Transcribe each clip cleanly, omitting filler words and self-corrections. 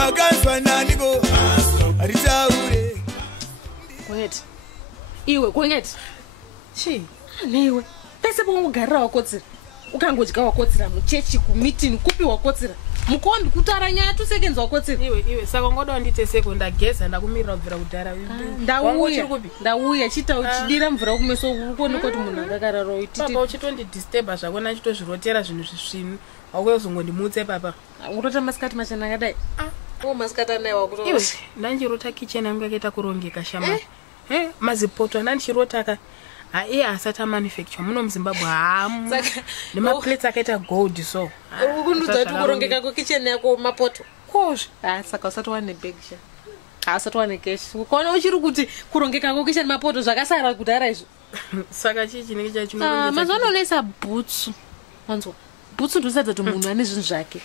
Wakanzwa naniko aritaure. Kwete. Iwe kwete. Chi, newe. Pese pongogarira wakotsira. Ukangodya wakotsira muchechi kumeeting kupi wakotsira. Mukondi kutara nyaya tusekenza wakotsira. Iwe saka ngoda ndite sekonda geza ndakumirira kubvira kudhara. Ndauya chita uchidira mvura kumeso ukone kuti munhu akakarara uititi. Papa uchitondi disturb zvakona chitozvirotera zvinhu zvisvinu. Aukuzongondimutse papa. Urota masikati machana akadai. Masikati anaye wakuto. Iwe ndanjirota kitchen yangu yakaita kurongeka shama. Mazipoto ndanjirota iye asata manufacture muno muZimbabwe nemaplates akaita gold so. Ukunudza kuti kurongeka kwekitchen yako mapoto. Kozve. Saka usati wane bag sha. Asati wane cash. Ukaona uchiri kuti kurongeka kwekitchen mapoto zvakasara kudhara izvo. Saka chichi neke chachinorongeka. Mazano unesa boots. Wanzo. Boots ndosadza kuti munhu ane zvinhu zvake.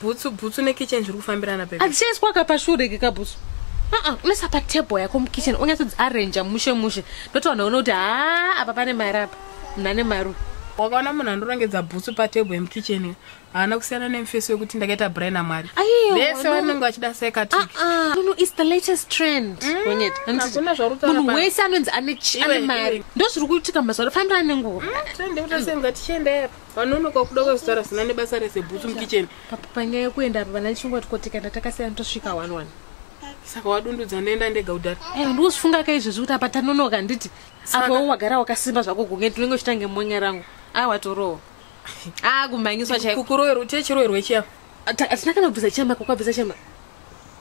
Boots nekitchen zviri kufambirana pepe. Atishaiswa kapashure kekaboots. Unesa patable yako mukitchen unyatsodzi arrange mushe. Ndotoona kuti apa pane mari apa. Munhu ane mari. Wakaona munhu andorongedza boots patable yemukitchen haana kusiyana nemufeso wekuti ndakaita brain amwari. Vese vanenge vachida psychiatric. No, it's the latest trend. Hakuna zvarutara. Munhu wese anonzi ane mari. Ndozviri kuitika mazuva fambira nenguva. Tende utasenga tichende vanonoka kudoka zitara zina nebasa rese boots mukitchen. Panyaya yekuenda apa vana chingoti kotikana takasiyana tosvika 1-1. Saka wadundudza ndenda ndega kudhara. Ndikuzifunga kaizvozvo kuti apa tanonoka nditi. Apo wagara wakasimba zvako gunge tinenge uchitanga ngemonya rangu. Watorowa. Kumhanyiswa chaiko. Kukurowerwa utechirowerwa chiya. Atina kana kubvisa chema kwakabvisa chema.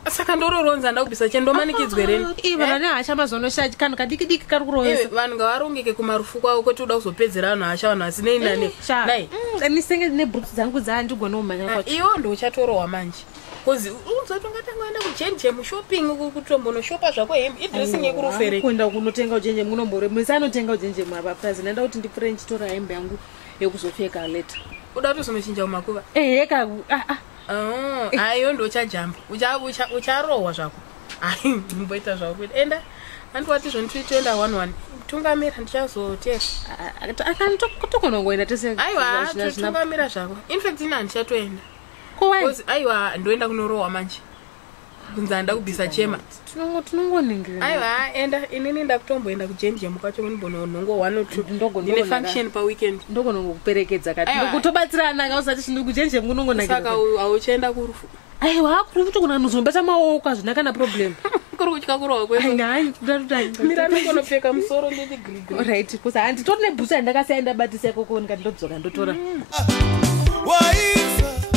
Saka ndororonza ndakubvisa chema ndomanikidzwe reni. Vana nehasha mazonosha kanhu kadiki kari kurohesa. Vanhu ngavarongeke kumarufu kwavo kuti uda kuzopedzera vanhu hasha vanhu asinei nani. Nai. Ndisenge neboots dzangu dzaandigona kumhanya kwacho. Iwo ndo uchatorowa manje. Kozi uzotongatanga kuenda kujenje mushopping kutombonoshopa zvako hembe idressing yekurufere. Kuenda kunotenga ujenje munombore. Musi anotenga ujenje mwapa plaza. Ndaenda kuti ndipfure ndichitora hembe yangu yekuzopfeka later. Uda kutozonochinja kumakuva. Ayo ndo uchajamba. Ucharohwa zvako. Mboita zvako. Enda andiwati zvonitoenda 1-1. Tungamira ndichazotera. Tokona ngoenda tese. Aiwa, tungamira zvako. In fact ina ndichatoenda. Kozi aiwa ndoenda kunorohwa manje. Kunzanda kubvisa chema. Tinongoningira. Aiwa enda inini ndakutomboenda kujenje mukacho kunbono nongo 1 or 2. Ndine function pa weekend. Ndogono kuperekedza kati. Ndokutobatsirana kausati chindi kujenje munongonagira. Saka auchenda kurufu. Aiwa kuri kuti kuna nozobata maoko azvina kana problem. Kuri kutya kurohwa kweso. Hayi ndadudani. Mira ndonopfeka musoro nditi grigri. Alright, kusa handitone bhusa ndakasiya ndabatisa kokoni kandi ndodzoka ndotora. Waifa